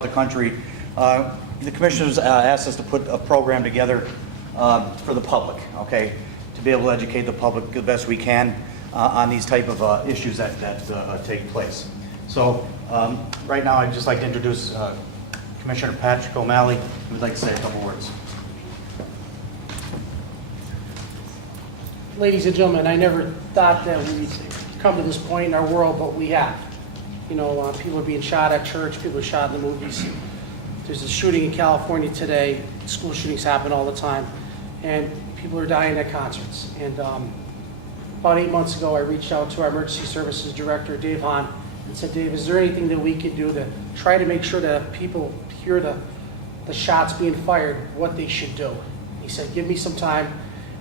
the country. The commissioners asked us to put a program together for the public, okay, to be able to educate the public the best we can on these type of issues that take place. So right now I'd just like to introduce Commissioner Patrick O'Malley, who would like to say a couple words. Ladies and gentlemen, I never thought that we'd come to this point in our world, but we have. You know, people are being shot at church, people are shot in the movies. There's a shooting in California today. School shootings happen all the time. And people are dying at concerts. And about 8 months ago, I reached out to our emergency services director, Dave Hahn, and said, Dave, is there anything that we could do to try to make sure that people hear the shots being fired, what they should do? He said, give me some time.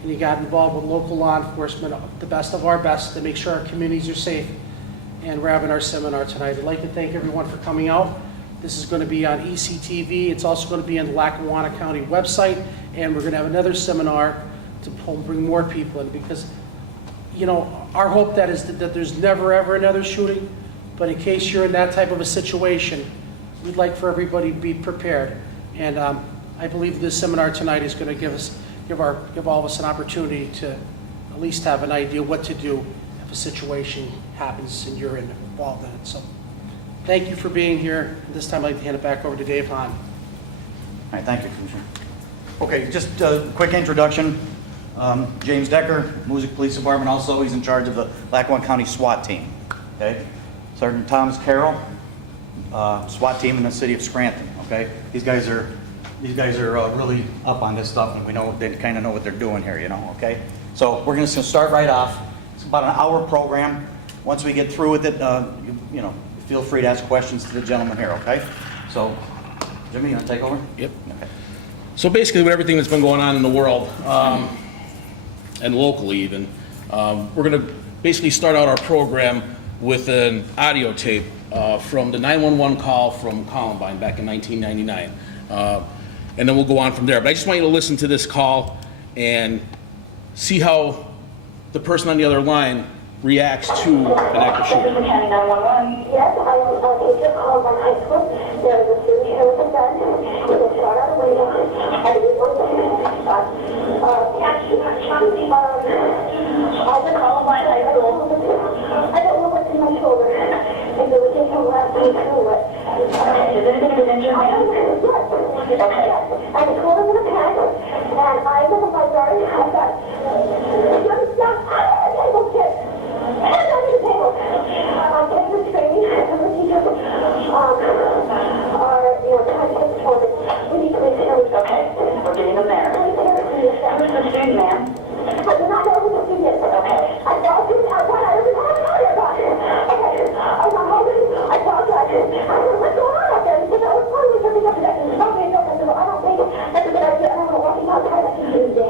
And he got involved with local law enforcement, the best of our best, to make sure our communities are safe. And we're having our seminar tonight. I'd like to thank everyone for coming out. This is going to be on ECTV. It's also going to be on the Lackawanna County website. And we're going to have another seminar to bring more people in, because, you know, our hope that is that there's never ever another shooting. But in case you're in that type of a situation, we'd like for everybody to be prepared. And I believe this seminar tonight is going to give all of us an opportunity to at least have an idea what to do if a situation happens and you're involved in it. So thank you for being here. This time I'd like to hand it back over to Dave Hahn. All right, thank you, Commissioner. Okay, just a quick introduction. James Decker, Music Police Department also. He's in charge of the Lackawanna County SWAT team. Okay, Sergeant Thomas Carroll, SWAT team in the city of Scranton. Okay, these guys are really up on this stuff, and we know they kind of know what they're doing here. You know, okay. So we're going to start right off. It's about an hour program. Once we get through with it, you know, feel free to ask questions to the gentleman here. Okay. So, Jimmy, you want to take over? Yep. Okay. So basically, with everything that's been going on in the world, and locally even, we're going to basically start out our program with an audio tape from the 911 call from Columbine back in 1999. And then we'll go on from there. But I just want you to listen to this call and see how the person on the other line reacts to an active shooter. County 911. Yes, I was teacher called on high school. There was a student here with a gun. He was shot out a window. I didn't want to shot. I was Columbine High School. I don't know what's in my shoulder. And there was just a left through it. Does anybody get injured? I don't know. Yes. Okay. I was holding in a pen, and I was in my garden. I got table kit. And under the table. I'm getting the training, and the teachers are, trying to get the toilet. We need to make sure. Okay, we're getting them there. Who's the student, ma'am? I do not know who the student is. Okay. I saw a student outside. I was talking about it. Okay. I was holding. I apologize. I don't know what's going on out there. Because I was probably something up to that. Okay, no, I don't think that's a good idea. I don't know walking outside. I can do this.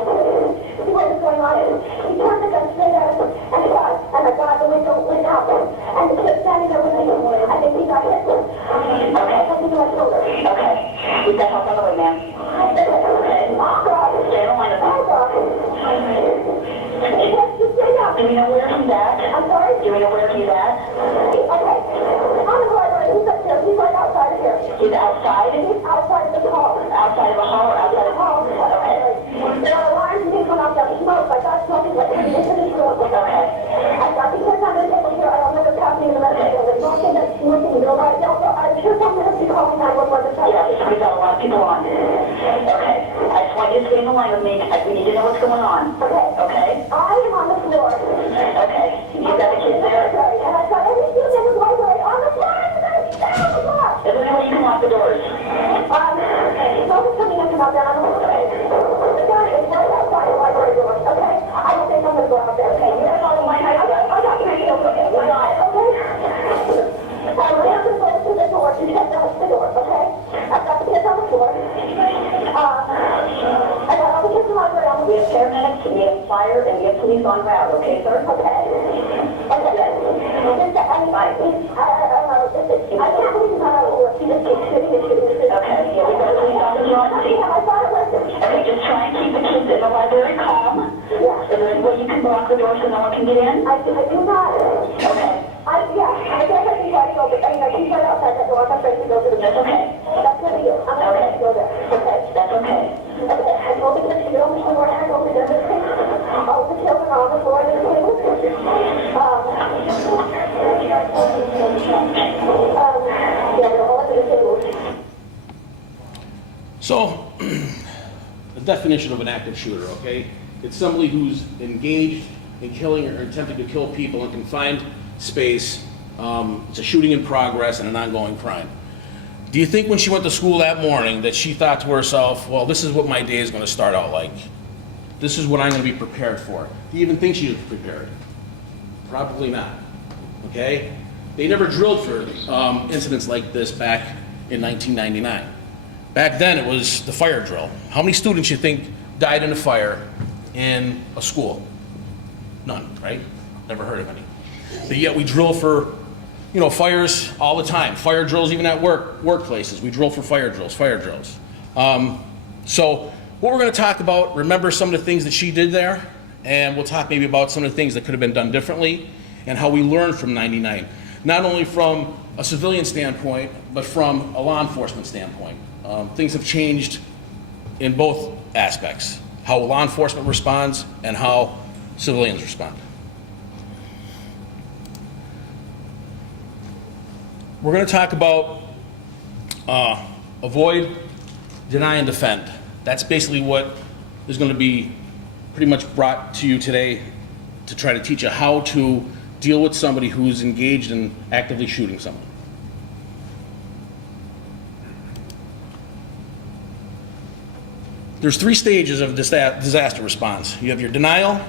See what is going on. He turned the gun straight at us and shot. And I got the window went out. And the kid standing there with me. I think he got hit. Okay. Something to my shoulder. Okay. We got help on the way, ma'am. Okay. Oh, God. Stay on the line with me. Oh, God. Yes, just stay down. Do we know where he's at? I'm sorry? Do we know where he's at? Okay. On the library. He's up there. He's right outside of here. He's outside? He's outside of the hall. Outside of the hall or outside of the hall? Okay. There are alarms and things going off down the smoke. I got smoking like this in this room. Okay. I got the kids under the table here. I don't know what's happening in the rest of the building. Don't think that's looking. I'm sure someone has to call me 911 to tell you. Yes, we've got a lot of people on. Okay. I just want you to stay in the line with me. We need to know what's going on. Okay. Okay? I am on the floor. Okay. You got the kids there? And I've got everything in the library on the floor. Down the floor. Is there any way you can lock the doors? Someone's coming in from out there. I don't know. Okay. The guy is right outside the library door. Okay? I don't think I'm going to go out there. Okay. You're on the line. I got you. Okay. Why not? Okay? I'm going to go to the door. You check down the door. Okay? I've got the kids on the floor. I got all the kids in the library. We have paramedics, we have fire, and we have police on route. Okay, sir? Okay. Okay. I can't believe he's not out of work. He just keeps shooting and shooting and shooting. Okay. Yeah, we got a police officer on scene. I thought it was. Okay, just try and keep the kids in the library calm. Yeah. Is there any way you can block the door so no one can get in? I do not. Okay. Yeah, I guess I can try to go, but I mean, I can right outside that door. I'm afraid to go to the. That's okay. So, the definition of an active shooter, okay? It's somebody who's engaged in killing or attempting to kill people in confined space. It's a shooting in progress and an ongoing crime. Do you think when she went to school that morning that she thought to herself, well, this is what my day is going to start out like? This is what I'm going to be prepared for. Do you even think she was prepared? Probably not, okay? They never drilled for incidents like this back in 1999. Back then, it was the fire drill. How many students you think died in a fire in a school? None, right? Never heard of any. But yet we drill for, fires all the time. Fire drills even at workplaces. We drill for fire drills. So what we're going to talk about, remember some of the things that she did there, and we'll talk maybe about some of the things that could have been done differently and how we learned from 99. Not only from a civilian standpoint, but from a law enforcement standpoint. Things have changed in both aspects, how law enforcement responds and how civilians respond. We're going to talk about avoid, deny, and defend. That's basically what is going to be pretty much brought to you today to try to teach you how to deal with somebody who's engaged in actively shooting someone. There's 3 stages of disaster response. You have your denial,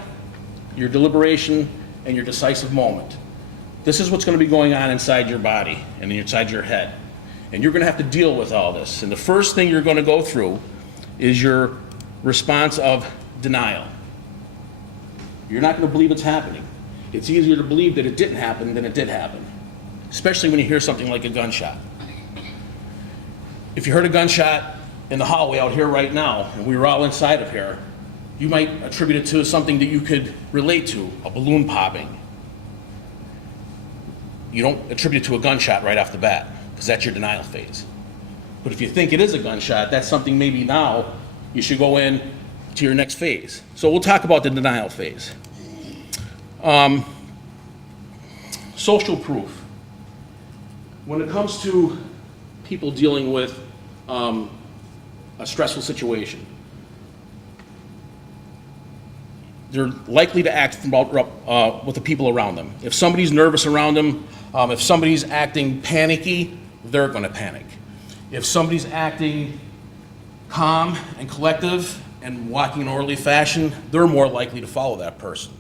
your deliberation, and your decisive moment. This is what's going to be going on inside your body and inside your head. And you're going to have to deal with all this. And the first thing you're going to go through is your response of denial. You're not going to believe it's happening. It's easier to believe that it didn't happen than it did happen, especially when you hear something like a gunshot. If you heard a gunshot in the hallway out here right now, and we were all inside of here, you might attribute it to something that you could relate to, a balloon popping. You don't attribute it to a gunshot right off the bat, because that's your denial phase. But if you think it is a gunshot, that's something maybe now you should go in to your next phase. So we'll talk about the denial phase. Social proof. When it comes to people dealing with a stressful situation, they're likely to act with the people around them. If somebody's nervous around them, if somebody's acting panicky, they're going to panic. If somebody's acting calm and collective and walking in an orderly fashion, they're more likely to follow that person.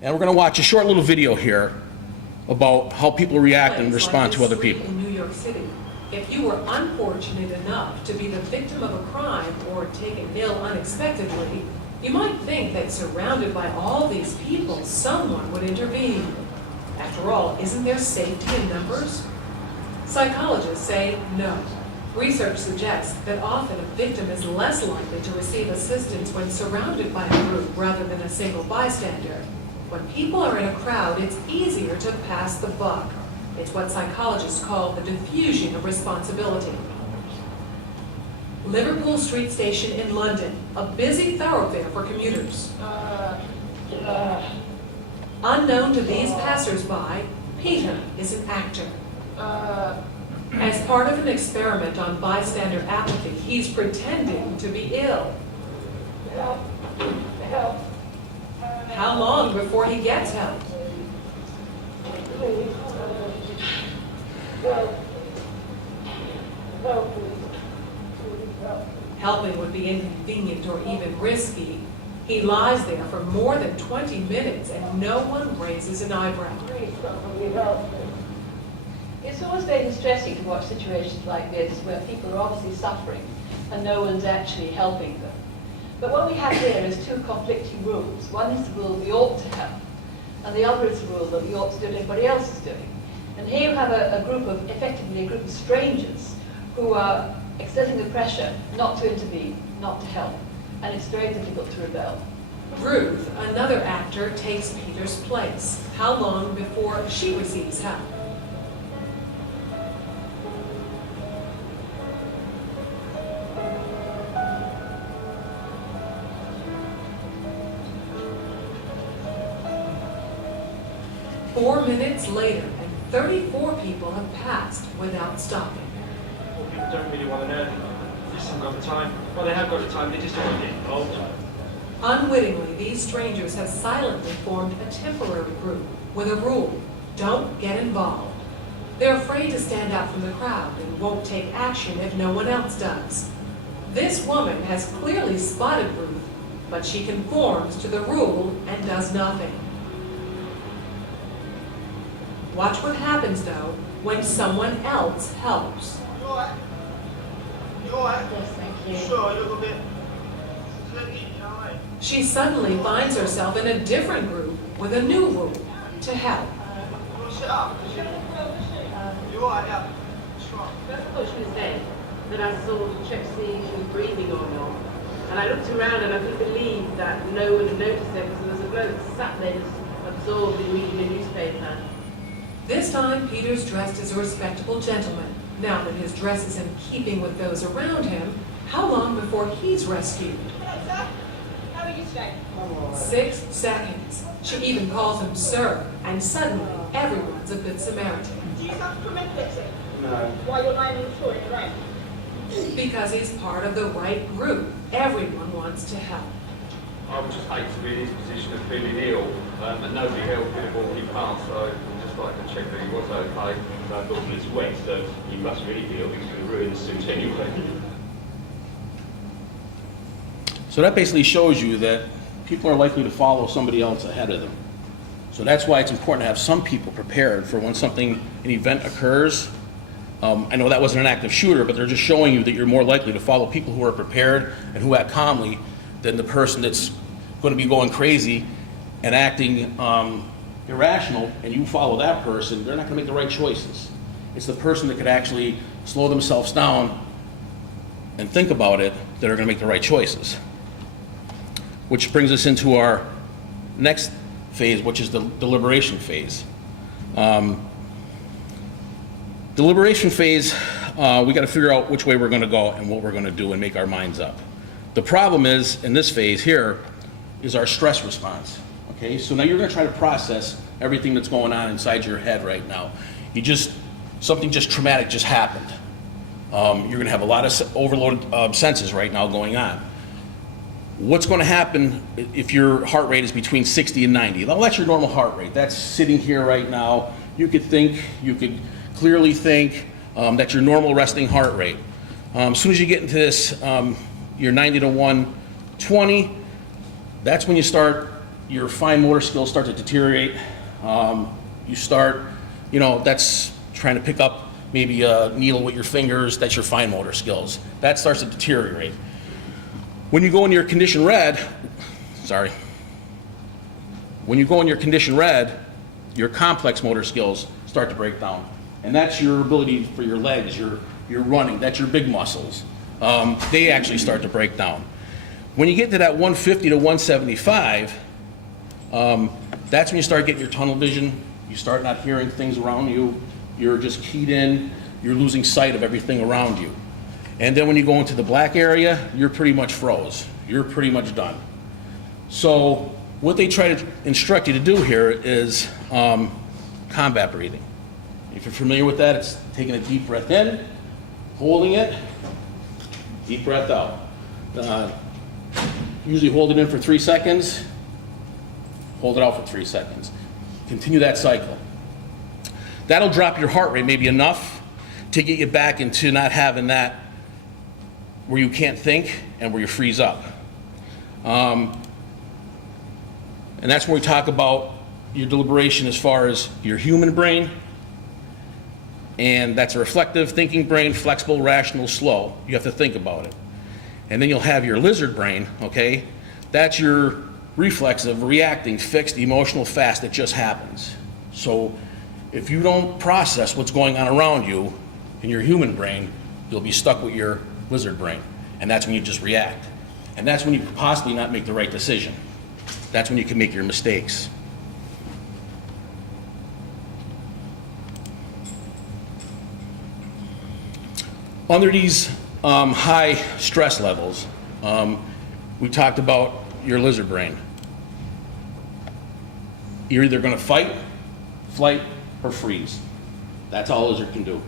And we're going to watch a short little video here about how people react and respond to other people. In New York City, if you were unfortunate enough to be the victim of a crime or taken ill unexpectedly, you might think that surrounded by all these people, someone would intervene. After all, isn't there safety in numbers? Psychologists say no. Research suggests that often a victim is less likely to receive assistance when surrounded by a group rather than a single bystander. When people are in a crowd, it's easier to pass the buck. It's what psychologists call the diffusion of responsibility. Liverpool Street Station in London, a busy thoroughfare for commuters. Unknown to these passers-by, Peter is an actor. As part of an experiment on bystander apathy, he's pretending to be ill. Help. Help. How long before he gets help? Please. Help. Help, please. Please help. Helping would be inconvenient or even risky. He lies there for more than 20 minutes and no one raises an eyebrow. Please, somebody help me. It's always very distressing to watch situations like this where people are obviously suffering and no one's actually helping them. But what we have here is 2 conflicting rules. One is the rule we ought to help, and the other is the rule that we ought to do what everybody else is doing. And here you have effectively a group of strangers who are exerting the pressure not to intervene, not to help, and it's very difficult to rebel. Ruth, another actor, takes Peter's place. How long before she receives help? Four minutes later, and 34 people have passed without stopping. just haven't got the time. Well, they have got the time, they just don't want to get involved. Unwittingly, these strangers have silently formed a temporary group with a rule: don't get involved. They're afraid to stand out from the crowd and won't take action if no one else does. This woman has clearly spotted Ruth, but she conforms to the rule and does nothing. Watch what happens, though, when someone else helps. You alright? You alright? Yes, thank you. Sure, you're a bit sleepy, you alright? She suddenly finds herself in a different group with a new rule: to help. You wanna sit up? You alright, yeah? Sure. First I thought she was dead. Then I sort of checked to see if she was breathing or not. And I looked around and I couldn't believe that no one had noticed her because there was a bloke sat there just absorbed in reading a newspaper. This time, Peter's dressed as a respectable gentleman. Now that his dress is in keeping with those around him, how long before he's rescued? Hello, sir. How are you today? 6 seconds. She even calls him sir, and suddenly everyone's a good Samaritan. Do you suffer from epilepsy? No. Why you're lying on the floor in the rain? Because he's part of the right group. Everyone wants to help. I would just hate to be in his position of feeling ill, and nobody helped him or he passed, so I'd just like to check that he was okay. So I thought when it's wet, so he must really be ill because it's going to ruin the suit anyway. So that basically shows you that people are likely to follow somebody else ahead of them. So that's why it's important to have some people prepared for when an event occurs. I know that wasn't an active shooter, but they're just showing you that you're more likely to follow people who are prepared and who act calmly than the person that's going to be going crazy and acting irrational, and you follow that person. They're not going to make the right choices. It's the person that could actually slow themselves down and think about it that are going to make the right choices. Which brings us into our next phase, which is the deliberation phase. Deliberation phase, we got to figure out which way we're going to go and what we're going to do and make our minds up. The problem is, in this phase here, is our stress response. Okay, so now you're going to try to process everything that's going on inside your head right now. Something just traumatic just happened. You're going to have a lot of overloaded senses right now going on. What's going to happen if your heart rate is between 60 and 90? Well, that's your normal heart rate. That's sitting here right now. You could clearly think that's your normal resting heart rate. As soon as you get into this, you're 90 to 120, that's when your fine motor skills start to deteriorate. That's trying to pick up maybe a needle with your fingers, that's your fine motor skills. That starts to deteriorate. When you go in your condition red, your complex motor skills start to break down. And that's your ability for your legs, your running, that's your big muscles. They actually start to break down. When you get to that 150 to 175, that's when you start getting your tunnel vision. You start not hearing things around you. You're just keyed in. You're losing sight of everything around you. And then when you go into the black area, you're pretty much froze. You're pretty much done. So what they try to instruct you to do here is combat breathing. If you're familiar with that, it's taking a deep breath in, holding it, deep breath out. Usually hold it in for 3 seconds, hold it out for 3 seconds. Continue that cycle. That'll drop your heart rate maybe enough to get you back into not having that where you can't think and where you freeze up. And that's when we talk about your deliberation as far as your human brain, and that's a reflective thinking brain, flexible, rational, slow. You have to think about it. And then you'll have your lizard brain, okay? That's your reflexive, reacting, fixed, emotional, fast. It just happens. So if you don't process what's going on around you in your human brain, you'll be stuck with your lizard brain. And that's when you just react. And that's when you could possibly not make the right decision. That's when you can make your mistakes. Under these high stress levels, we talked about your lizard brain. You're either going to fight, flight, or freeze. That's all a lizard can do.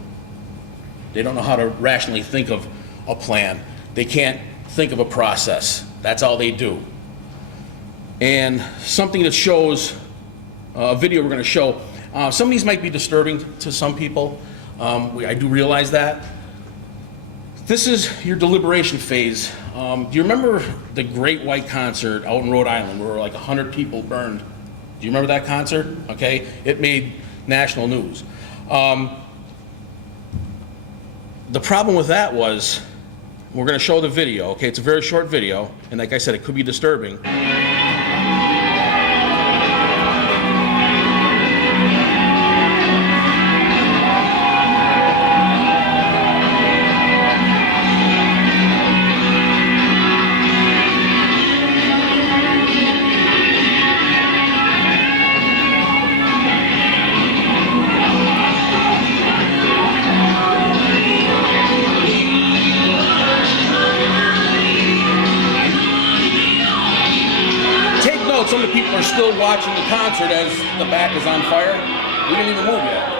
They don't know how to rationally think of a plan. They can't think of a process. That's all they do. And something that shows, a video we're going to show, some of these might be disturbing to some people. I do realize that. This is your deliberation phase. Do you remember the Great White Concert out in Rhode Island where like 100 people burned? Do you remember that concert? Okay, it made national news. The problem with that was, we're going to show the video. Okay, it's a very short video, and like I said, it could be disturbing. Some of the people are still watching the concert as the back is on fire. We didn't even move yet.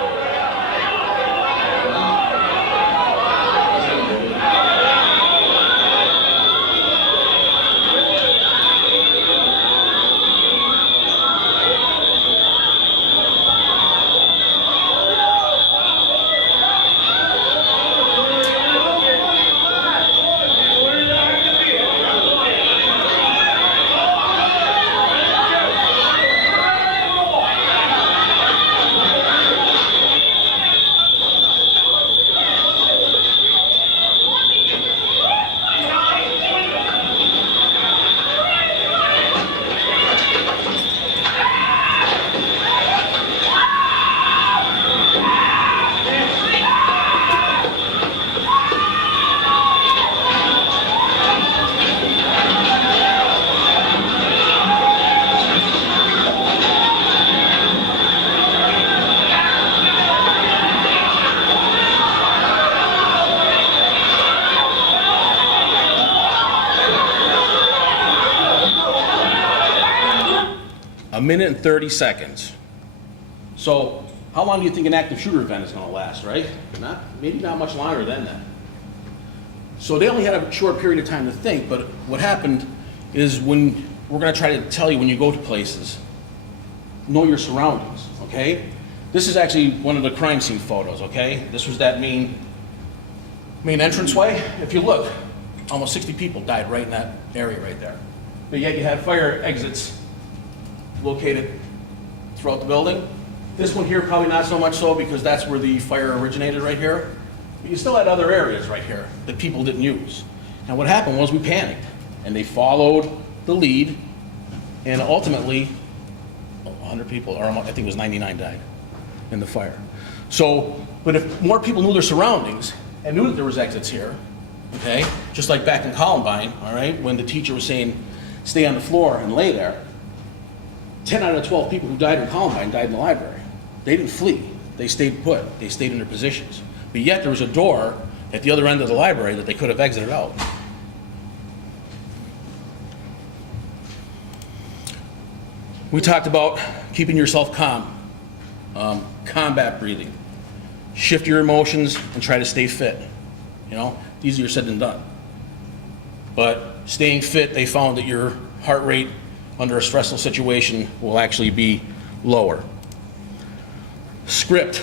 A minute and 30 seconds. So how long do you think an active shooter event is going to last, right? Maybe not much longer than that. So they only had a short period of time to think, but what happened is, when we're going to try to tell you when you go to places, know your surroundings, okay? This is actually one of the crime scene photos, okay? This was that main entranceway. If you look, almost 60 people died right in that area right there. But yet you have fire exits located throughout the building. This one here, probably not so much so, because that's where the fire originated right here. But you still had other areas right here that people didn't use. And what happened was, we panicked, and they followed the lead, and ultimately 100 people, or I think it was 99, died in the fire. So, but if more people knew their surroundings and knew that there was exits here, okay, just like back in Columbine, all right, when the teacher was saying, stay on the floor and lay there, 10 out of 12 people who died in Columbine died in the library. They didn't flee. They stayed put. They stayed in their positions. But yet there was a door at the other end of the library that they could have exited out. We talked about keeping yourself calm, combat breathing, shift your emotions, and try to stay fit. You know, easier said than done. But staying fit, they found that your heart rate under a stressful situation will actually be lower. Script.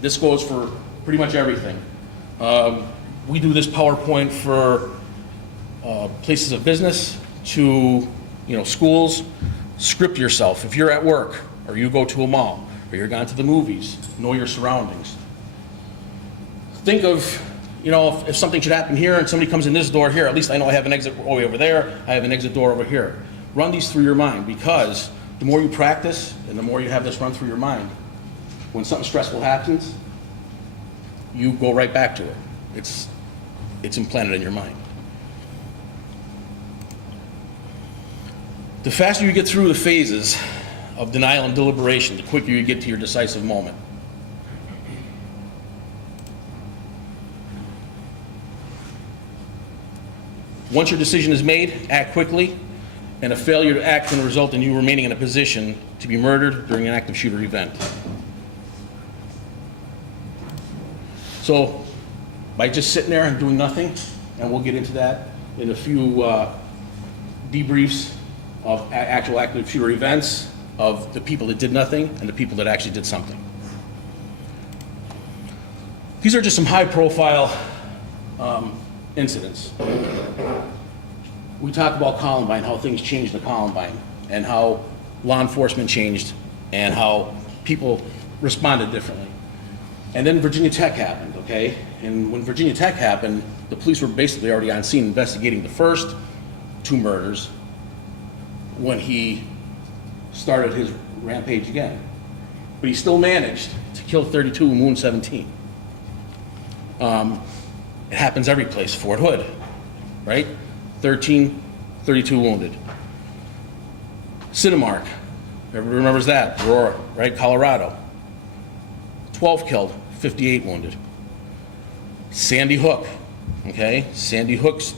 This goes for pretty much everything. We do this PowerPoint for places of business to, schools. Script yourself. If you're at work, or you go to a mall, or you're gone to the movies, know your surroundings. Think of, if something should happen here and somebody comes in this door here, at least I know I have an exit way over there, I have an exit door over here. Run these through your mind, because the more you practice and the more you have this run through your mind, when something stressful happens, you go right back to it. It's implanted in your mind. The faster you get through the phases of denial and deliberation, the quicker you get to your decisive moment. Once your decision is made, act quickly, and a failure to act can result in you remaining in a position to be murdered during an active shooter event. So, by just sitting there and doing nothing and we'll get into that in a few debriefs of actual active shooter events, of the people that did nothing and the people that actually did something. These are just some high-profile incidents. We talked about Columbine, how things changed at Columbine, and how law enforcement changed, and how people responded differently. And then Virginia Tech happened, okay? And when Virginia Tech happened, the police were basically already on scene investigating the first 2 murders when he started his rampage again. But he still managed to kill 32 and wound 17. It happens every place. Fort Hood, right? 13, 32 wounded. Cinemark, everybody remembers that. Aurora, right? Colorado. 12 killed, 58 wounded. Sandy Hook, okay? Sandy Hook's,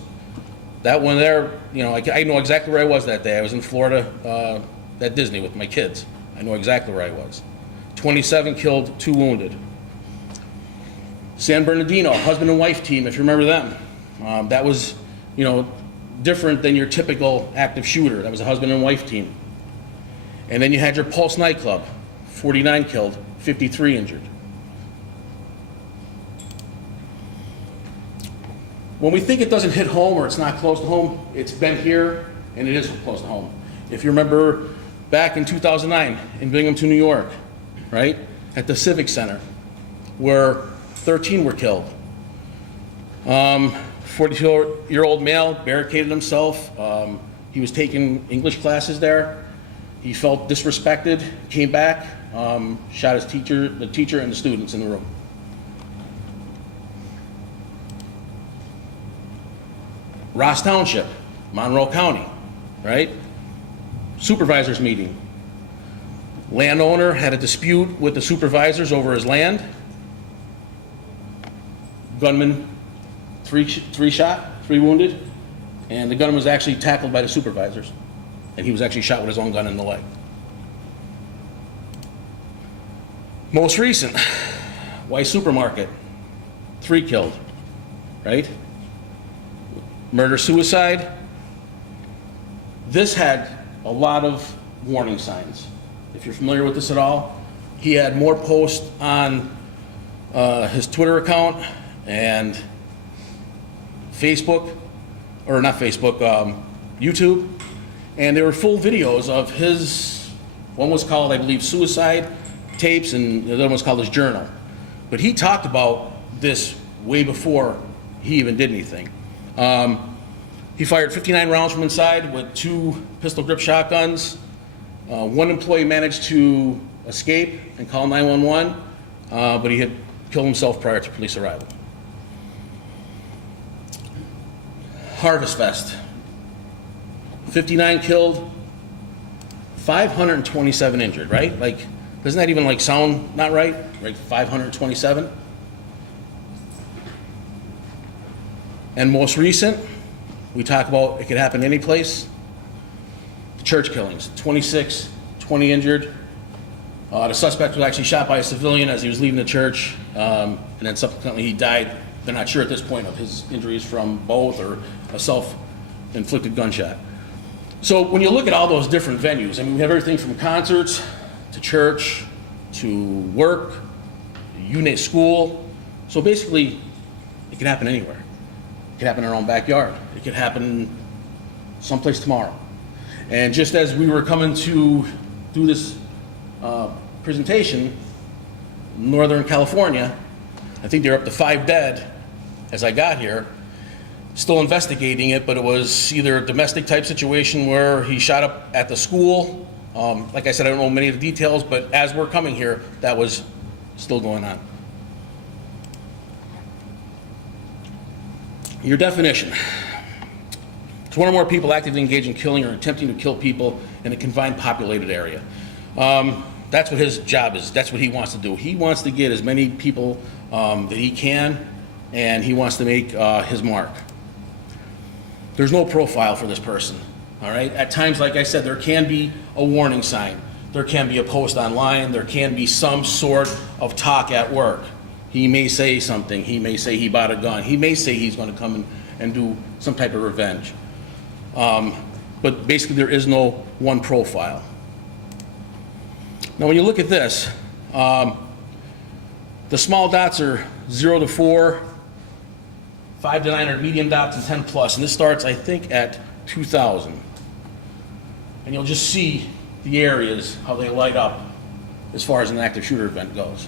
that one there, you know, I know exactly where I was that day. I was in Florida at Disney with my kids. I know exactly where I was. 27 killed, 2 wounded. San Bernardino, husband and wife team, if you remember them. That was, you know, different than your typical active shooter. That was a husband and wife team. And then you had your Pulse nightclub, 49 killed, 53 injured. When we think it doesn't hit home or it's not close to home, it's been here and it is close to home. If you remember back in 2009 in Binghamton, New York, right, at the Civic Center, where 13 were killed. 42-year-old male barricaded himself. He was taking English classes there. He felt disrespected, came back, shot his teacher, the teacher and the students in the room. Ross Township, Monroe County, right? Supervisors meeting. Landowner had a dispute with the supervisors over his land. Gunman, three shot, 3 wounded, and the gunman was actually tackled by the supervisors, and he was actually shot with his own gun in the leg. Most recent, White Supermarket, 3 killed, right? Murder-suicide. This had a lot of warning signs. If you're familiar with this at all, he had more posts on his Twitter account and Facebook, or not Facebook, YouTube, and they were full videos of his, one was called, I believe, suicide tapes, and the other one was called his journal. But he talked about this way before he even did anything. He fired 59 rounds from inside with 2 pistol grip shotguns. One employee managed to escape and call 911, but he had killed himself prior to police arrival. Harvest Fest, 59 killed, 527 injured, right? Like, doesn't that even like sound not right? Right, 527? And most recent, we talk about it could happen any place. Church killings, 26, 20 injured. The suspect was actually shot by a civilian as he was leaving the church, and then subsequently he died. They're not sure at this point of his injuries from both or a self-inflicted gunshot. So when you look at all those different venues, I mean, we have everything from concerts to church to work, unit school. So basically, it can happen anywhere. It can happen in our own backyard. It could happen someplace tomorrow. And just as we were coming to do this presentation, Northern California, I think they're up to 5 dead as I got here, still investigating it, but it was either a domestic type situation where he shot up at the school. Like I said, I don't know many of the details, but as we're coming here, that was still going on. Your definition. It's 1 or more people actively engaged in killing or attempting to kill people in a confined populated area. That's what his job is. That's what he wants to do. He wants to get as many people that he can, and he wants to make his mark. There's no profile for this person, all right? At times, like I said, there can be a warning sign. There can be a post online. There can be some sort of talk at work. He may say something. He may say he bought a gun. He may say he's going to come and do some type of revenge. But basically, there is no one profile. Now, when you look at this, the small dots are 0 to 4, 5 to 9 are medium dots, and 10 plus. And this starts, I think, at 2,000. And you'll just see the areas, how they light up as far as an active shooter event goes.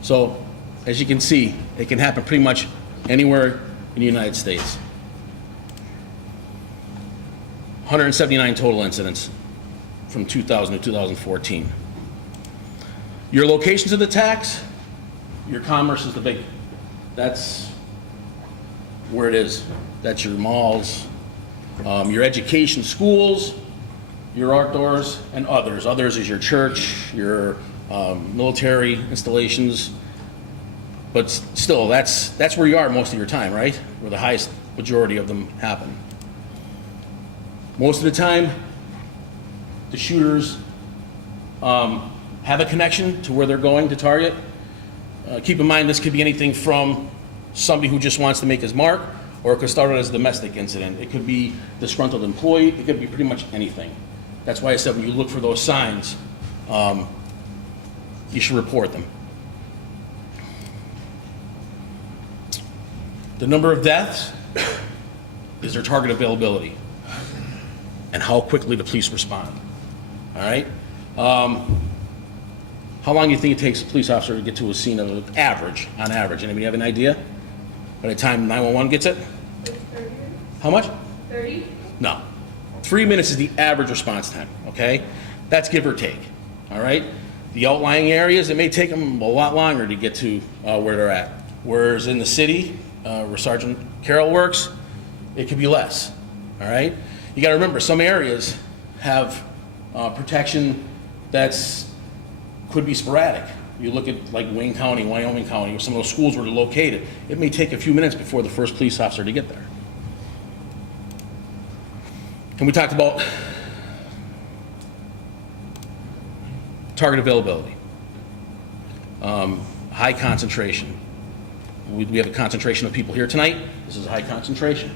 So, as you can see, it can happen pretty much anywhere in the United States. 179 total incidents from 2000 to 2014. Your locations of the attacks, your commerce is the big, that's where it is. That's your malls, your education, schools, your outdoors, and others. Others is your church, your military installations, but still, that's where you are most of your time, right? Where the highest majority of them happen. Most of the time, the shooters have a connection to where they're going to target. Keep in mind, this could be anything from somebody who just wants to make his mark, or it could start out as a domestic incident. It could be disgruntled employee. It could be pretty much anything. That's why I said when you look for those signs, you should report them. The number of deaths is their target availability and how quickly the police respond. All right? How long do you think it takes a police officer to get to a scene of an average, on average? Anybody have an idea? By the time 911 gets it? 30 minutes? How much? 30? No. 3 minutes is the average response time, okay? That's give or take, all right? The outlying areas, it may take them a lot longer to get to where they're at. Whereas in the city, where Sergeant Carroll works, it could be less, all right? You gotta remember, some areas have protection that's could be sporadic. You look at like Wayne County, Wyoming County, where some of those schools were located, it may take a few minutes before the first police officer to get there. And we talked about target availability, high concentration. We have a concentration of people here tonight. This is a high concentration.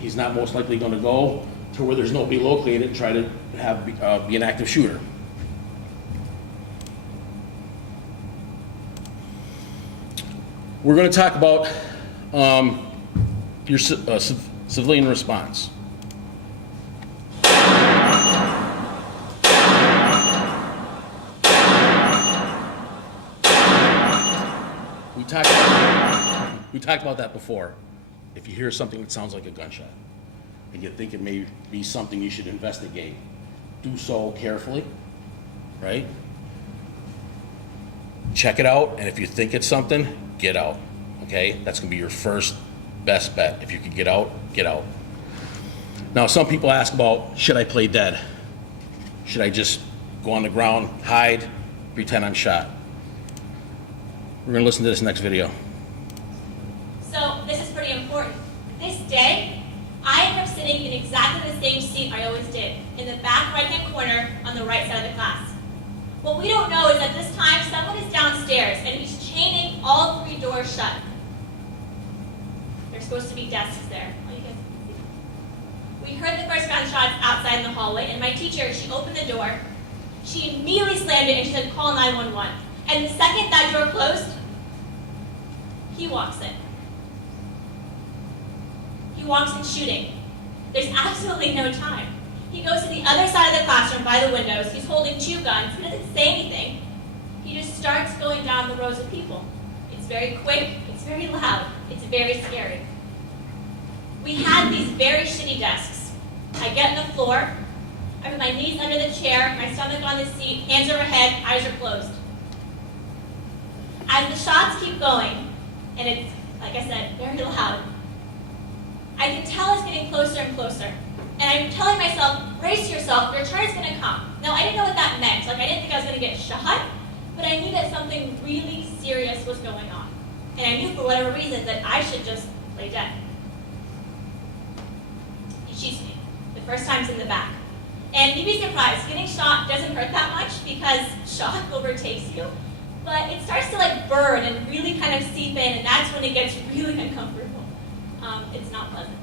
He's not most likely going to go to where there's nobody located and try to have be an active shooter. We're going to talk about your civilian response. We talked about that before. If you hear something that sounds like a gunshot and you think it may be something you should investigate, do so carefully, right? Check it out, and if you think it's something, get out, okay? That's gonna be your first best bet. If you can get out, get out. Now, some people ask about, should I play dead? Should I just go on the ground, hide, pretend I'm shot? We're gonna listen to this next video. So this is pretty important. This day, I am sitting in exactly the same seat I always did, in the back right-hand corner on the right side of the class. What we don't know is at this time, someone is downstairs and he's chaining all 3 doors shut. There's supposed to be desks there. Oh, you guys can see. We heard the first gunshots outside in the hallway, and my teacher, she opened the door. She immediately slammed it and she said, call 911. And the second that door closed, he walks in. He walks in shooting. There's absolutely no time. He goes to the other side of the classroom by the windows. He's holding 2 guns. He doesn't say anything. He just starts going down the rows of people. It's very quick. It's very loud. It's very scary. We had these very shitty desks. I get on the floor. I put my knees under the chair, my stomach on the seat, hands overhead, eyes are closed. As the shots keep going, and it's, like I said, very loud, I can tell it's getting closer and closer. And I'm telling myself, brace yourself, your turn is gonna come. Now, I didn't know what that meant. Like, I didn't think I was gonna get shot, but I knew that something really serious was going on. And I knew for whatever reason that I should just play dead. He shoots me. The first time's in the back. And you'd be surprised, getting shot doesn't hurt that much because shock overtakes you. But it starts to like burn and really kind of seep in, and that's when it gets really uncomfortable. It's not pleasant.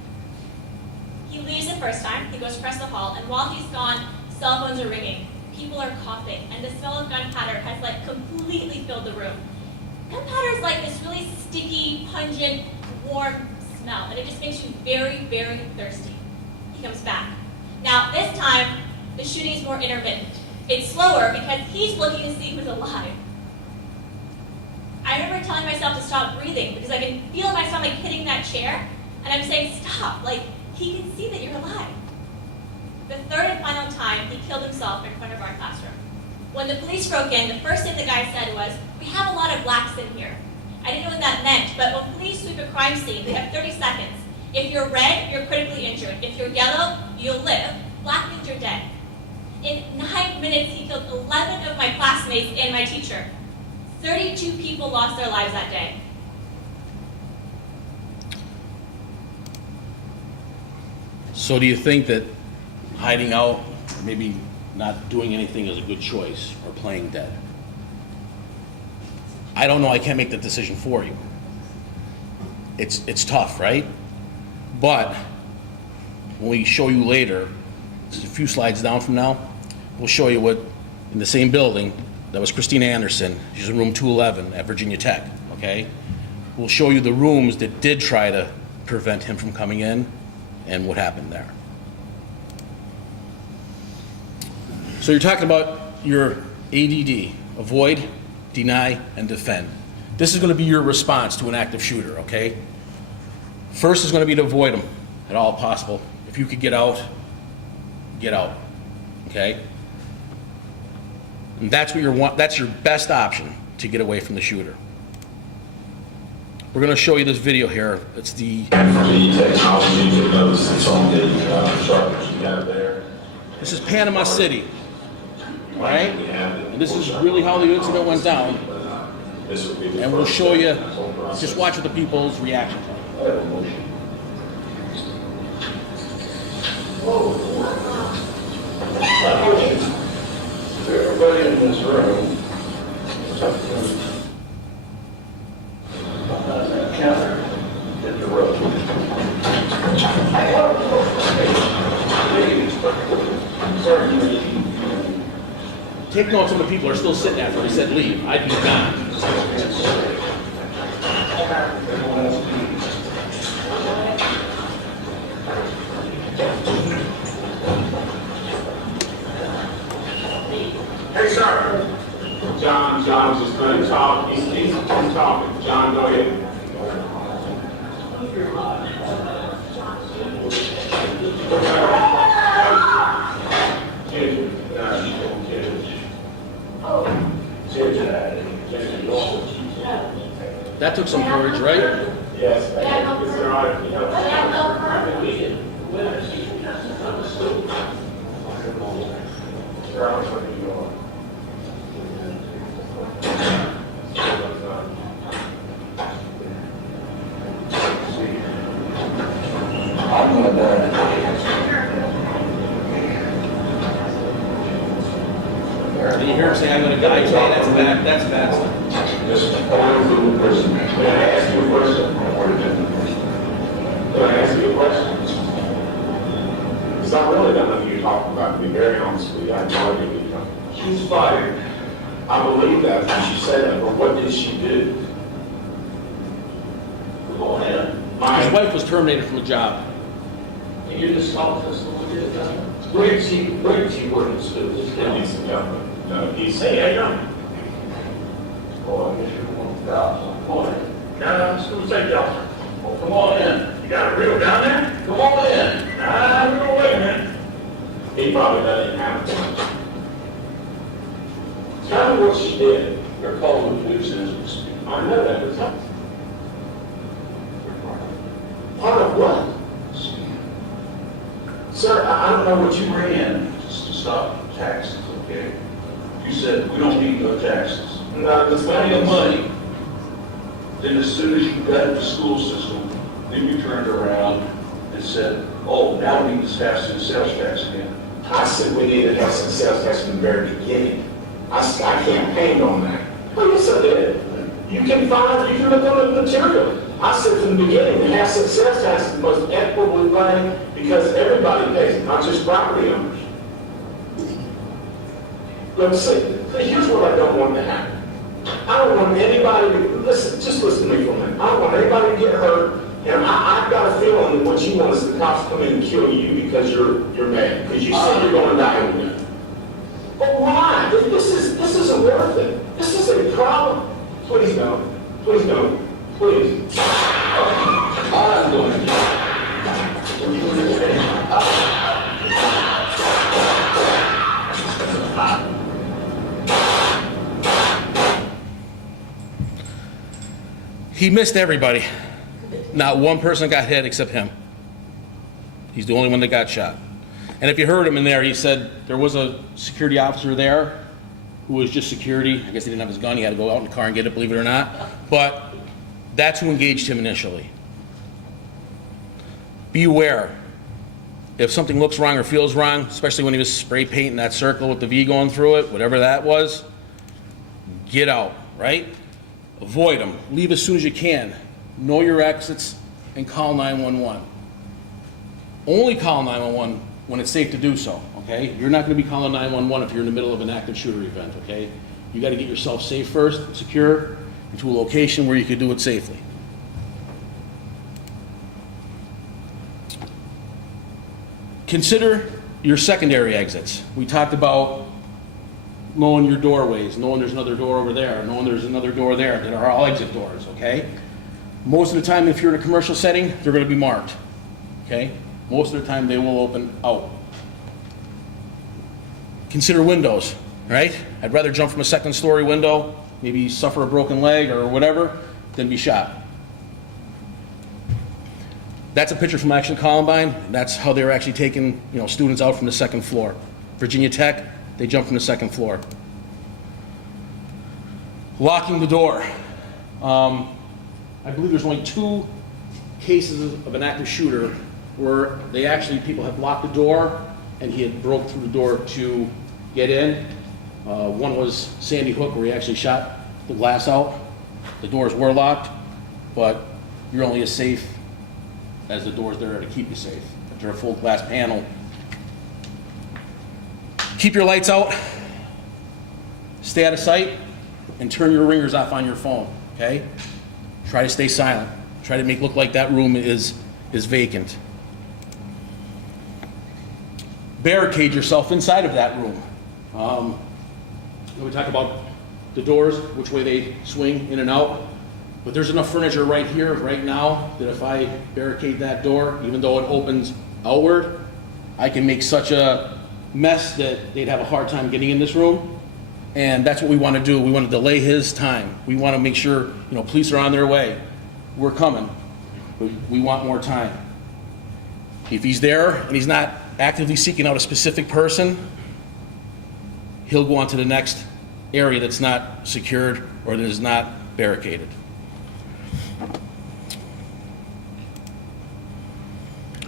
He leaves the first time, he goes across the hall, and while he's gone, cell phones are ringing. People are coughing, and the smell of gunpowder has like completely filled the room. Gunpowder is like this really sticky, pungent, warm smell, and it just makes you very, very thirsty. He comes back. Now, this time, the shooting is more intermittent. It's slower because he's looking to see who's alive. I remember telling myself to stop breathing because I can feel my stomach hitting that chair, and I'm saying, stop, like, he can see that you're alive. The third and final time, he killed himself in front of our classroom. When the police broke in, the first thing the guy said was, we have a lot of blacks in here. I didn't know what that meant, but when police sweep a crime scene, they have 30 seconds. If you're red, you're critically injured. If you're yellow, you'll live. Black means you're dead. In 9 minutes, he killed 11 of my classmates and my teacher. 32 people lost their lives that day. So do you think that hiding out, or maybe not doing anything is a good choice, or playing dead? I don't know, I can't make the decision for you. It's tough, right? But when we show you later, just a few slides down from now, we'll show you what, in the same building, that was Christina Anderson. She's in room 211 at Virginia Tech, okay? We'll show you the rooms that did try to prevent him from coming in and what happened there. So you're talking about your ADD, avoid, deny, and defend. This is gonna be your response to an active shooter, okay? First is gonna be to avoid him at all possible. If you could get out, okay? And that's what that's your best option to get away from the shooter. We're gonna show you this video here. It's the technology to notice it's on the chart that you have there. This is Panama City, all right? And this is really how the incident went down. And we'll show you, just watch what the people's reactions are. Everybody in this room. Counter. Hit the road. Take notes on the people are still sitting after they said leave. I'd be gone. Hey, sir. John's just going to talk. He's talking. John, go ahead. That took some courage, right? Yes. Did you hear him say, I'm going to die today? That's bad stuff. Just a little person. May I ask you a question? Can I ask you a question? Because I really don't know who you're talking about, to be very honest with you. I have no idea who you're talking about. She was fired. I believe that when she said that, but what did she do? Go ahead. His wife was terminated from a job. Can you just talk to us a little bit about it? Where did she work in school? No, he's saying, oh, I guess you're one of the Come on in. Down to school safety officer. Well, come on in. You got a real down there? Come on in. Nah, we're gonna wait a minute. He probably doesn't have to. Tell me what she did. They're calling the police as I know that. Part of what? to know what you ran to stop taxes, okay? You said, we don't need no taxes. No, there's plenty of money. Then as soon as you got the school system, then you turned around and said, oh, now we need to pass the sales tax again. I said we need to have some sales tax from the very beginning. I campaigned on that. Oh, yes, I did. You can look on the material. I said from the beginning, the asset sales tax is the most equitably running because everybody pays it, not just property owners. Let me say, here's what I don't want to happen. I don't want anybody to, just listen to me for a minute. I don't want anybody to get hurt, and I've got a feeling that what you want is the cops come in and kill you because you're mad, because you said you're going to die with me. But why? This isn't worth it. This is a problem. Please don't. Please don't. Please. I'm going to. He missed everybody. Not one person got hit except him. He's the only one that got shot. And if you heard him in there, he said there was a security officer there who was just security. I guess he didn't have his gun. He had to go out in the car and get it, believe it or not. But that's who engaged him initially. Be aware. If something looks wrong or feels wrong, especially when he was spray painting that circle with the V going through it, whatever that was, get out, right? Avoid them. Leave as soon as you can. Know your exits and call 911. Only call 911 when it's safe to do so, okay? You're not going to be calling 911 if you're in the middle of an active shooter event, okay? You got to get yourself safe first, secure, into a location where you can do it safely. Consider your secondary exits. We talked about knowing your doorways, knowing there's another door over there, knowing there's another door there that are all exit doors, okay? Most of the time, if you're in a commercial setting, they're going to be marked, okay? Most of the time, they will open out. Consider windows, right? I'd rather jump from a second-story window, maybe suffer a broken leg or whatever, than be shot. That's a picture from actually Columbine. That's how they were actually taking, students out from the second floor. Virginia Tech, they jumped from the second floor. Locking the door. I believe there's only 2 cases of an active shooter where people have locked the door and he had broke through the door to get in. One was Sandy Hook, where he actually shot the glass out. The doors were locked, but you're only as safe as the doors there to keep you safe. If they're a full glass panel. Keep your lights out, stay out of sight, and turn your ringers off on your phone, okay? Try to stay silent. Try to make it look like that room is vacant. Barricade yourself inside of that room. We talk about the doors, which way they swing in and out, but there's enough furniture right here, right now, that if I barricade that door, even though it opens outward, I can make such a mess that they'd have a hard time getting in this room. And that's what we want to do. We want to delay his time. We want to make sure, police are on their way. We're coming. But we want more time. If he's there and he's not actively seeking out a specific person, he'll go on to the next area that's not secured or that is not barricaded.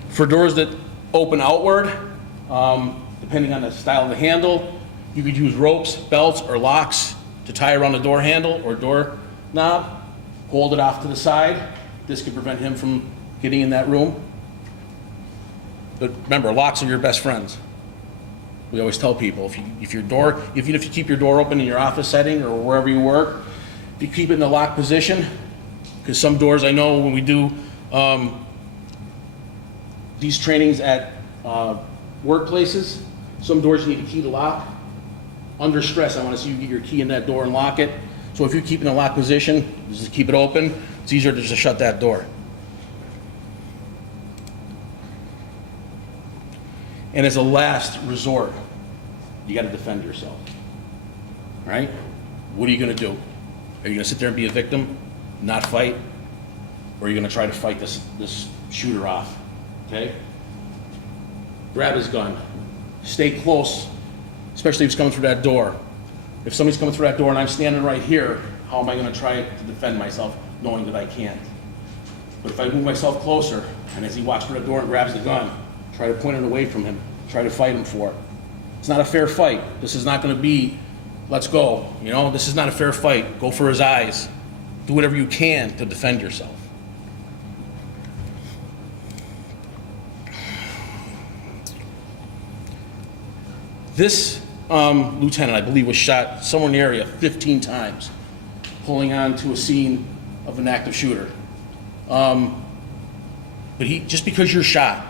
For doors that open outward, depending on the style of the handle, you could use ropes, belts, or locks to tie around the door handle or door knob. Hold it off to the side. This could prevent him from getting in that room. But remember, locks are your best friends. We always tell people, even if you keep your door open in your office setting or wherever you work, if you keep it in the locked position, because some doors, I know when we do these trainings at workplaces, some doors you need a key to lock. Under stress, I want to see you get your key in that door and lock it. So if you keep it in a locked position, just keep it open, it's easier to just shut that door. And as a last resort, you got to defend yourself, right? What are you going to do? Are you going to sit there and be a victim, not fight? Or are you going to try to fight this shooter off, okay? grab his gun, stay close, especially if he's coming through that door. If somebody's coming through that door and I'm standing right here, how am I gonna try to defend myself knowing that I can't? But if I move myself closer, and as he walks through the door and grabs the gun, try to point it away from him, try to fight him for it. It's not a fair fight. This is not gonna be, let's go, you know? This is not a fair fight. Go for his eyes. Do whatever you can to defend yourself. This lieutenant, I believe, was shot somewhere in the area 15 times, pulling on to a scene of an active shooter. But just because you're shot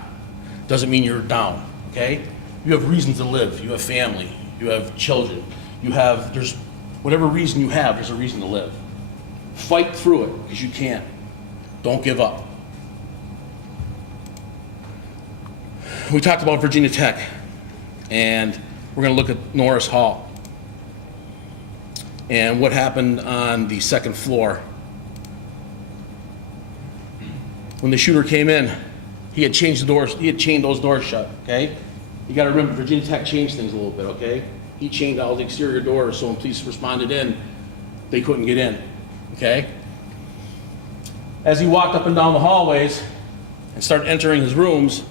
doesn't mean you're down, okay? You have reasons to live. You have family. You have children. There's whatever reason you have, there's a reason to live. Fight through it, because you can. Don't give up. We talked about Virginia Tech, and we're going to look at Norris Hall and what happened on the second floor. When the shooter came in, he had changed the doors, he had chained those doors shut, okay? You got to remember, Virginia Tech changed things a little bit, okay? He chained all the exterior doors, so when police responded in, they couldn't get in, okay? As he walked up and down the hallways and started entering his rooms,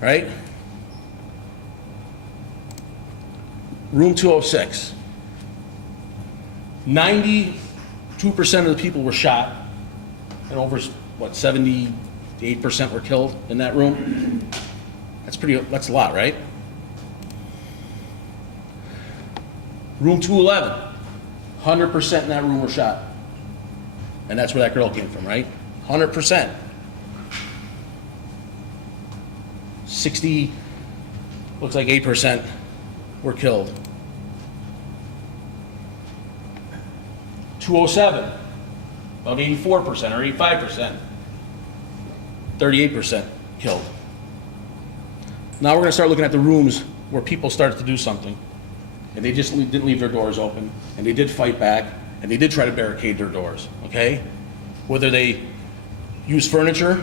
right? Room 206. 92% of the people were shot, and over, what, 78% were killed in that room? That's a lot, right? Room 211, 100% in that room were shot. And that's where that girl came from, right? 100%. 60, looks like 8% were killed. 207, about 84% or 85%. 38% killed. Now we're going to start looking at the rooms where people started to do something, and they just didn't leave their doors open, and they did fight back, and they did try to barricade their doors, okay? Whether they used furniture,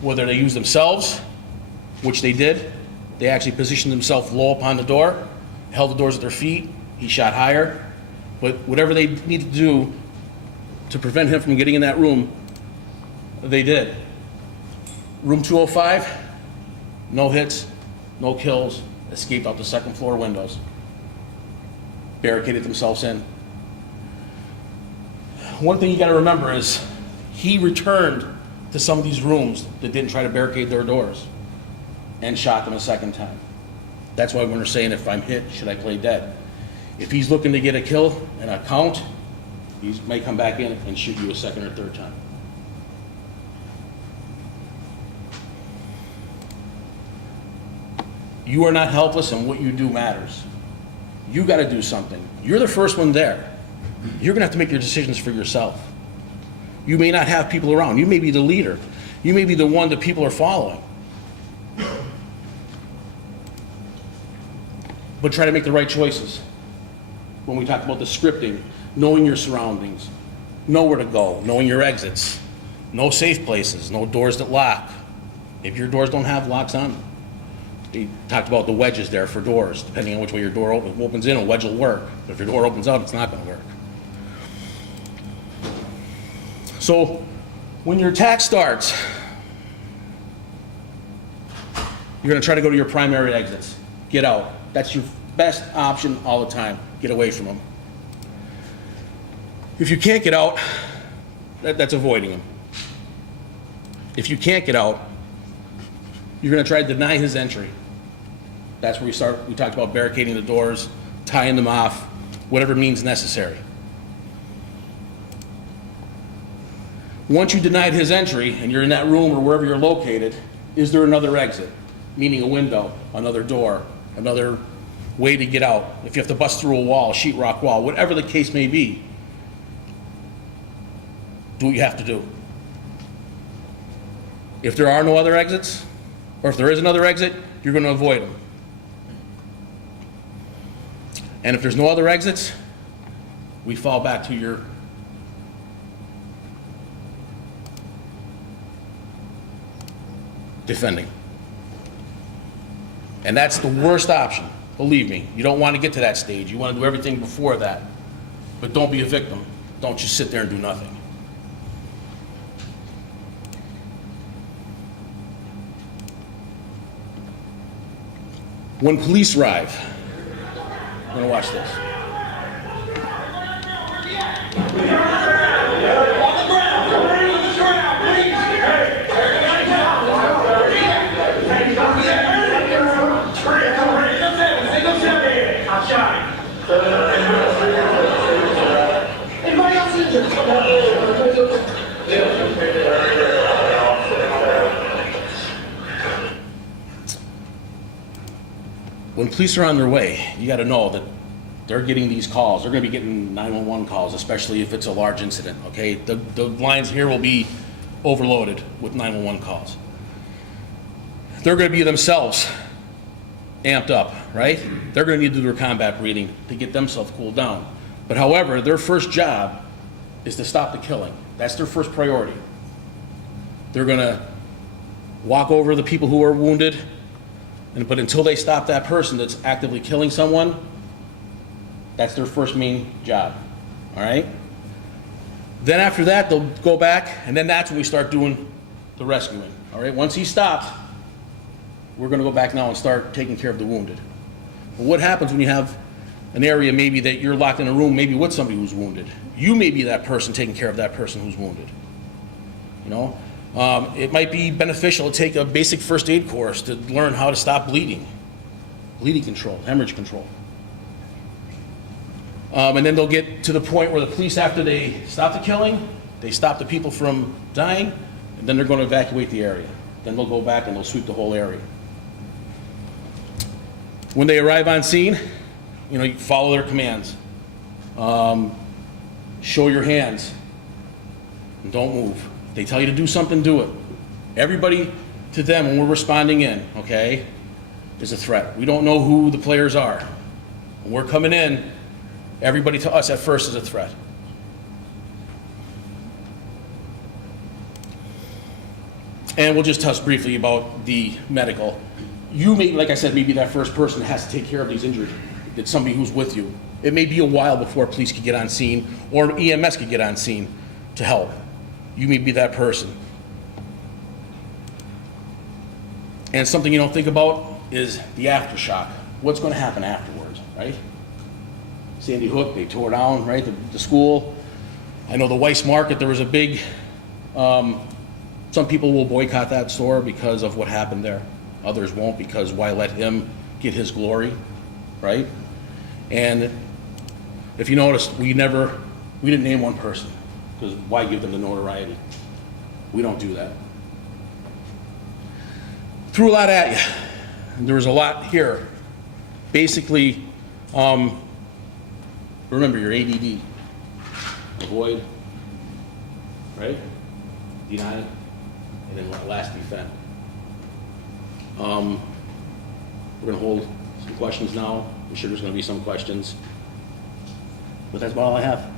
whether they used themselves, which they did. They actually positioned themselves low upon the door, held the doors at their feet. He shot higher. But whatever they needed to do to prevent him from getting in that room, they did. Room 205, no hits, no kills, escaped out the second floor windows. Barricaded themselves in. One thing you gotta remember is he returned to some of these rooms that didn't try to barricade their doors and shot them a second time. That's why when we're saying, if I'm hit, should I play dead? If he's looking to get a kill and a count, he may come back in and shoot you a second or third time. You are not helpless, and what you do matters. You got to do something. You're the first one there. You're going to have to make your decisions for yourself. You may not have people around. You may be the leader. You may be the one that people are following. But try to make the right choices. When we talk about the scripting, knowing your surroundings, know where to go, knowing your exits, no safe places, no doors that lock. If your doors don't have locks on them. We talked about the wedges there for doors. Depending on which way your door opens in, a wedge will work. But if your door opens out, it's not going to work. So when your attack starts, you're going to try to go to your primary exits. Get out. That's your best option all the time. Get away from them. If you can't get out, that's avoiding them. If you can't get out, you're going to try to deny his entry. That's where we start. We talked about barricading the doors, tying them off, whatever means necessary. Once you denied his entry and you're in that room or wherever you're located, is there another exit? Meaning a window, another door, another way to get out. If you have to bust through a wall, sheetrock wall, whatever the case may be, do what you have to do. If there are no other exits, or if there is another exit, you're going to avoid them. And if there's no other exits, we fall back to your defending. And that's the worst option, believe me. You don't want to get to that stage. You want to do everything before that. But don't be a victim. Don't just sit there and do nothing. When police arrive, I'm going to watch this. When police are on their way, you got to know that they're getting these calls. They're going to be getting 911 calls, especially if it's a large incident, okay? The lines here will be overloaded with 911 calls. They're going to be themselves amped up, right? They're going to need to do their combat breathing to get themselves cooled down. But however, their first job is to stop the killing. That's their first priority. They're going to walk over the people who are wounded, but until they stop that person that's actively killing someone, that's their first main job, all right? Then after that, they'll go back, and then that's when we start doing the rescuing, all right? Once he's stopped, we're gonna go back now and start taking care of the wounded. But what happens when you have an area maybe that you're locked in a room, maybe with somebody who's wounded? You may be that person taking care of that person who's wounded, you know? It might be beneficial to take a basic first aid course to learn how to stop bleeding, bleeding control, hemorrhage control. And then they'll get to the point where the police, after they stop the killing, they stop the people from dying, and then they're going to evacuate the area. Then they'll go back and they'll sweep the whole area. When they arrive on scene, you know, you follow their commands. Show your hands and don't move. They tell you to do something, do it. Everybody to them when we're responding in, okay, is a threat. We don't know who the players are. When we're coming in, everybody to us at first is a threat. And we'll just touch briefly about the medical. You may, like I said, maybe that first person that has to take care of these injured. It's somebody who's with you. It may be a while before police could get on scene or EMS could get on scene to help. You may be that person. And something you don't think about is the aftershock. What's going to happen afterwards, right? Sandy Hook, they tore down, right, the school. I know the Weiss Market, there was a big, some people will boycott that store because of what happened there. Others won't, because why let him get his glory, right? And if you notice, we didn't name one person, because why give them the notoriety? We don't do that. Threw a lot at you. And there was a lot here. Basically, remember your ADD. Avoid, right? Deny, and then last defend. We're gonna hold some questions now. I'm sure there's gonna be some questions. But that's about all I have.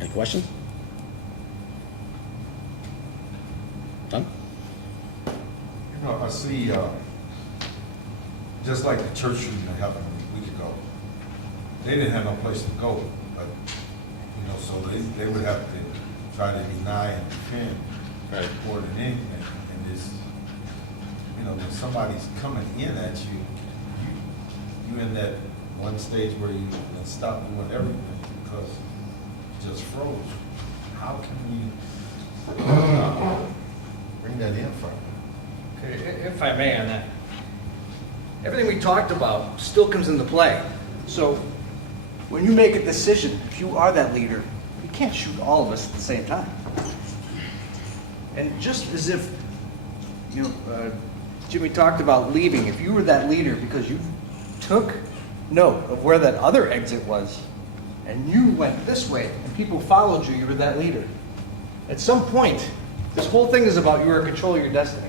Any questions? Done? You know, I see, just like the church shooting that happened a week ago, they didn't have no place to go, but, you know, so they would have to try to deny and defend more than anything. And this, you know, when somebody's coming in at you, you in that one stage where you stop doing everything because you just froze. How can you bring that in from? Okay, if I may on that. Everything we talked about still comes into play. So when you make a decision, if you are that leader, you can't shoot all of us at the same time. And just as if, you know, Jimmy talked about leaving, if you were that leader because you took note of where that other exit was and you went this way and people followed you, you were that leader. At some point, this whole thing is about you are in control of your destiny.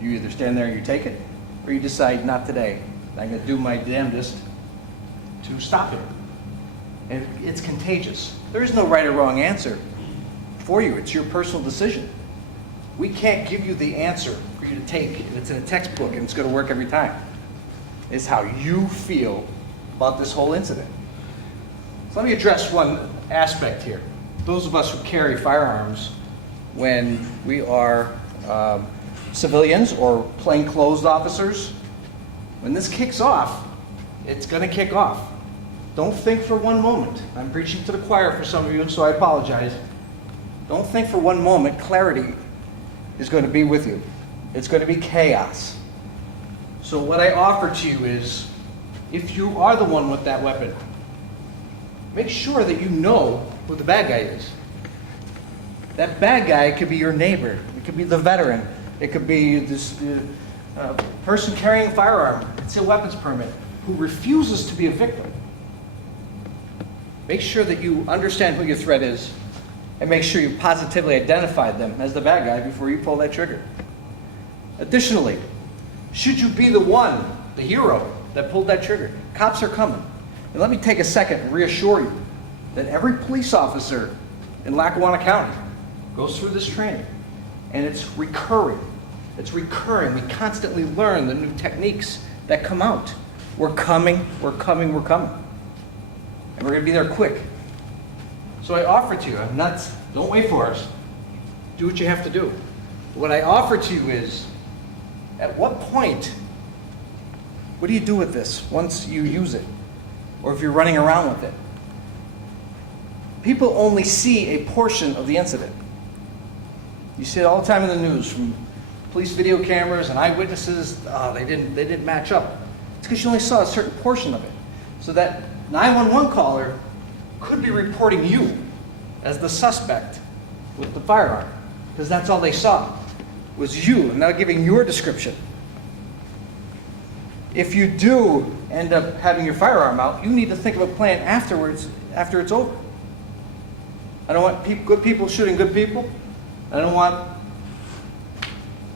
You either stand there and you take it, or you decide, not today. I'm going to do my damnedest to stop it. And it's contagious. There is no right or wrong answer for you. It's your personal decision. We can't give you the answer for you to take, and it's in a textbook, and it's going to work every time. It's how you feel about this whole incident. So let me address one aspect here. Those of us who carry firearms when we are civilians or plainclothes officers, when this kicks off, it's going to kick off. Don't think for one moment. I'm preaching to the choir for some of you, so I apologize. Don't think for one moment clarity is going to be with you. It's going to be chaos. So what I offer to you is, if you are the one with that weapon, make sure that you know who the bad guy is. That bad guy could be your neighbor. It could be the veteran. It could be this person carrying a firearm, it's a weapons permit, who refuses to be a victim. Make sure that you understand who your threat is, and make sure you positively identify them as the bad guy before you pull that trigger. Additionally, should you be the one, the hero, that pulled that trigger, cops are coming. And let me take a second and reassure you that every police officer in Lackawanna County goes through this training, and it's recurring. It's recurring. We constantly learn the new techniques that come out. We're coming, we're coming, we're coming. And we're going to be there quick. So I offer to you, I'm not, don't wait for us. Do what you have to do. What I offer to you is, at what point, what do you do with this once you use it? Or if you're running around with it? People only see a portion of the incident. You see it all the time in the news, from police video cameras and eyewitnesses. They didn't match up. It's because you only saw a certain portion of it. So that 911 caller could be reporting you as the suspect with the firearm, because that's all they saw was you, and not giving your description. If you do end up having your firearm out, you need to think of a plan afterwards, after it's over. I don't want good people shooting good people. I don't want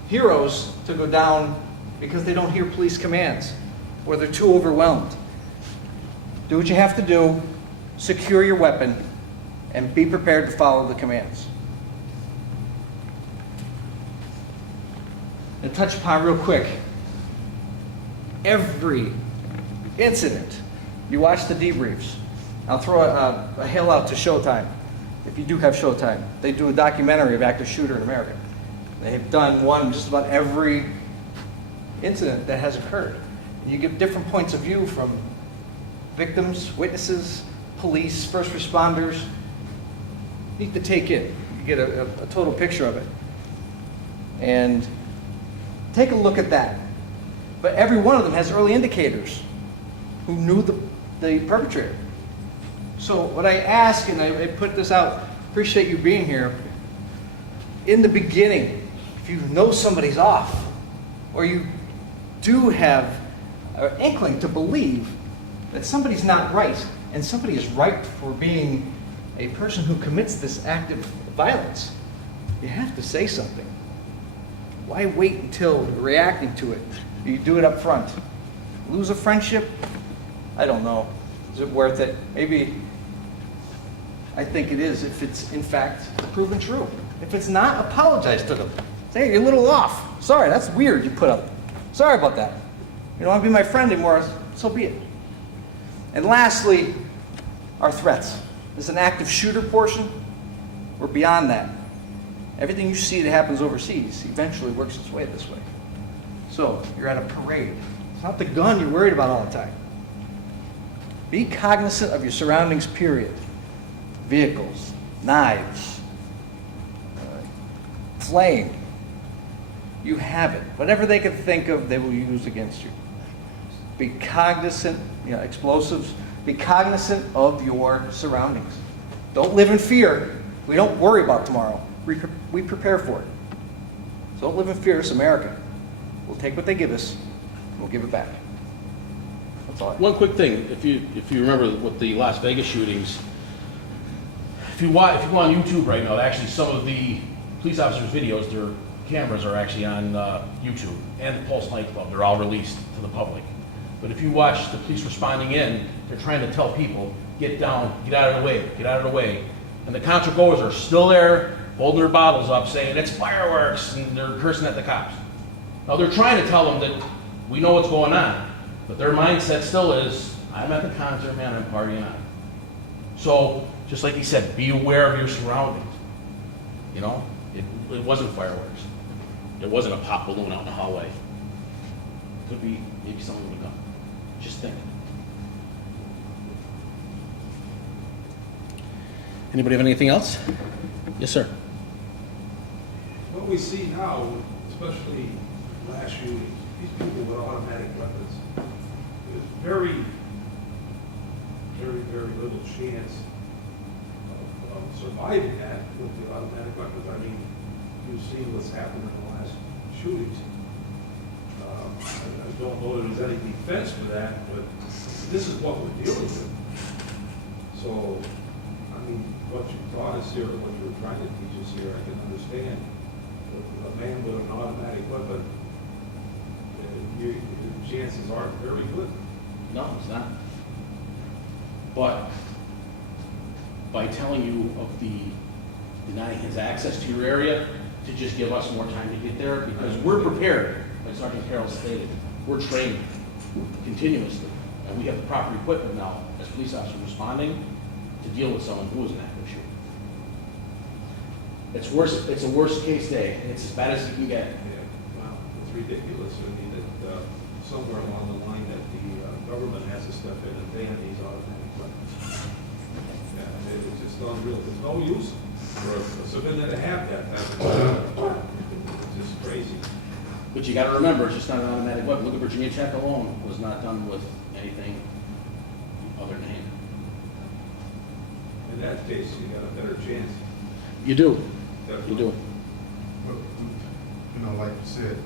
heroes to go down because they don't hear police commands or they're too overwhelmed. Do what you have to do, secure your weapon, and be prepared to follow the commands. And touch upon real quick, every incident, you watch the debriefs. I'll throw a hail out to Showtime. If you do have Showtime, they do a documentary of active shooter in America. They've done one just about every incident that has occurred. And you get different points of view from victims, witnesses, police, first responders. You need to take in. You get a total picture of it. And take a look at that. But every one of them has early indicators who knew the perpetrator. So what I ask, and I put this out, appreciate you being here. In the beginning, if you know somebody's off, or you do have an inkling to believe that somebody's not right, and somebody is right for being a person who commits this act of violence, you have to say something. Why wait until reacting to it? You do it up front. Lose a friendship? I don't know. Is it worth it? Maybe. I think it is if it's in fact proven true. If it's not, apologize to them. Say, you're a little off. Sorry, that's weird you put up. Sorry about that. You don't want to be my friend anymore, so be it. And lastly, our threats. There's an active shooter portion. We're beyond that. Everything you see that happens overseas eventually works its way this way. So, you're at a parade. It's not the gun you're worried about all the time. Be cognizant of your surroundings, period. Vehicles, knives, flame. You have it. Whatever they can think of, they will use against you. Be cognizant, explosives. Be cognizant of your surroundings. Don't live in fear. We don't worry about tomorrow. We prepare for it. So don't live in fear. It's America. We'll take what they give us, and we'll give it back. That's all. One quick thing, if you remember with the Las Vegas shootings, if you go on YouTube right now, actually some of the police officers' videos, their cameras are actually on YouTube, and the Pulse Nightclub. They're all released to the public. But if you watch the police responding in, they're trying to tell people, get down, get out of the way, get out of the way. And the contra goers are still there, holding their bottles up saying, it's fireworks, and they're cursing at the cops. Now, they're trying to tell them that we know what's going on, but their mindset still is, I'm at the concert, man, I'm partying on. So, just like he said, be aware of your surroundings. You know, it wasn't fireworks. There wasn't a pop balloon out in the hallway. Could be maybe someone would come. Just think. Anybody have anything else? Yes, sir. What we see now, especially last shooting, these people with automatic weapons, there's very little chance of surviving that with the automatic weapons. I mean, you've seen what's happened in the last shootings. I don't know that there's any defense for that, but this is what we're dealing with. So, I mean, what you taught us here, what you were trying to teach us here, I can understand. But a man with an automatic weapon, your chances aren't very good. No, it's not. But by telling you of denying his access to your area, to just give us more time to get there, because we're prepared, like Sergeant Carroll stated, we're trained continuously, and we have the proper equipment now as police officers responding to deal with someone who is an active shooter. It's worse. It's a worst case day. It's as bad as you can get. Yeah, well, it's ridiculous. I mean, that somewhere along the line that the government has to step in and ban these automatic weapons. Yeah, it's just unreal. There's no use for a civilian to have that. It's just crazy. But you got to remember, it's just not an automatic weapon. Look at Virginia Tech alone was not done with anything other than hand. In that case, you got a better chance. You do. Definitely. You do. But, you know, like you said,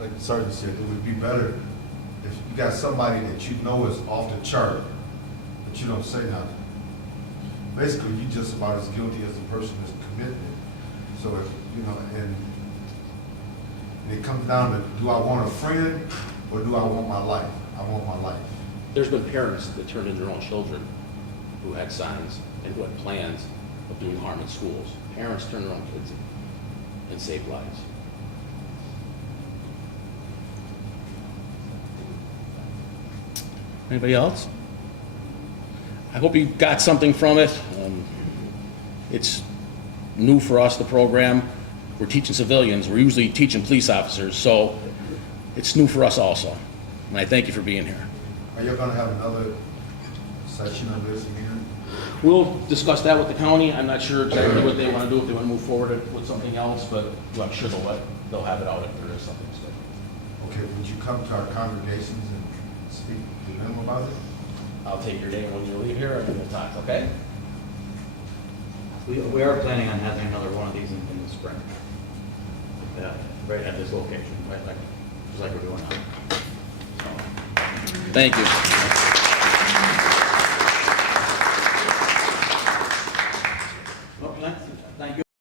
like the sergeant said, it would be better if you got somebody that you know is off the chart, but you don't say nothing. Basically, you're just about as guilty as the person that's committing it. So if, you know, and it comes down to, do I want a friend or do I want my life? I want my life. There's been parents that turned in their own children who had signs and who had plans of doing harm in schools. Parents turn their own kids in and save lives. Anybody else? I hope you got something from it. It's new for us, the program. We're teaching civilians. We're usually teaching police officers, so it's new for us also. And I thank you for being here. Are you gonna have another section of this here? We'll discuss that with the county. I'm not sure exactly what they want to do, if they want to move forward with something else, but I'm sure they'll have it out if there is something scheduled. Okay, would you come to our congregations and speak to them about it? I'll take your name when you leave here, and we'll talk, okay? We are planning on having another one of these in the spring. Yeah, right at this location, right, just like we're doing now. Thank you.